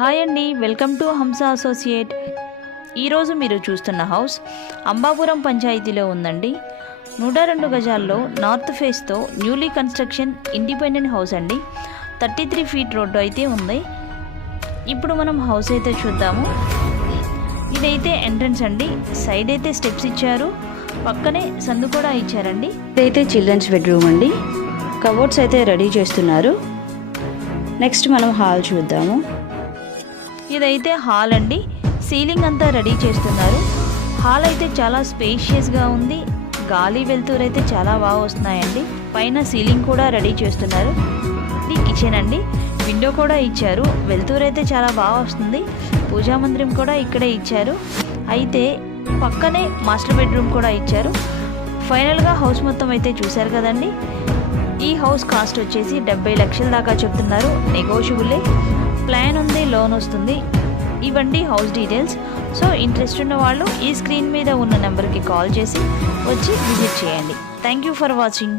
Hi అండి, welcome to హంస associate. ఈరోజు మీరు చూస్తున్న హౌస్ అంబాపురం పంచాయతీలో ఉందండి. 102 గజాల్లో నార్త్ ఫేస్తో న్యూలీ కన్స్ట్రక్షన్ ఇండిపెండెంట్ హౌస్ అండి. 33 ఫీట్ రోడ్డు అయితే ఉంది. ఇప్పుడు మనం హౌస్ అయితే చూద్దాము. ఇదైతే ఎంట్రన్స్ అండి. సైడ్ అయితే స్టెప్స్ ఇచ్చారు, పక్కనే సందు కూడా ఇచ్చారండి. ఇదైతే చిల్డ్రన్స్ బెడ్రూమ్ అండి. కబోర్డ్స్ అయితే రెడీ చేస్తున్నారు. నెక్స్ట్ మనం హాల్ చూద్దాము. ఇదైతే హాల్ అండి. సీలింగ్ అంతా రెడీ చేస్తున్నారు. హాల్ అయితే చాలా స్పేషియస్గా ఉంది. గాలి వెలుతురు అయితే చాలా బాగా వస్తున్నాయండి. పైన సీలింగ్ కూడా రెడీ చేస్తున్నారు. ఇది కిచెన్ అండి. విండో కూడా ఇచ్చారు. వెలుతురు అయితే చాలా బాగా వస్తుంది. పూజా మందిరం కూడా ఇక్కడే ఇచ్చారు. అయితే పక్కనే మాస్టర్ బెడ్రూమ్ కూడా ఇచ్చారు. ఫైనల్గా హౌస్ మొత్తం అయితే చూశారు కదండి. ఈ హౌస్ కాస్ట్ వచ్చేసి 70 లక్షల దాకా చెప్తున్నారు. నెగోషియబుల్లే. ప్లాన్ ఉంది, లోన్ వస్తుంది. ఇవ్వండి హౌస్ డీటెయిల్స్. సో ఇంట్రెస్ట్ ఉన్న వాళ్ళు ఈ స్క్రీన్ మీద ఉన్న నెంబర్కి కాల్ చేసి వచ్చి విజిట్ చేయండి. Thank you for watching.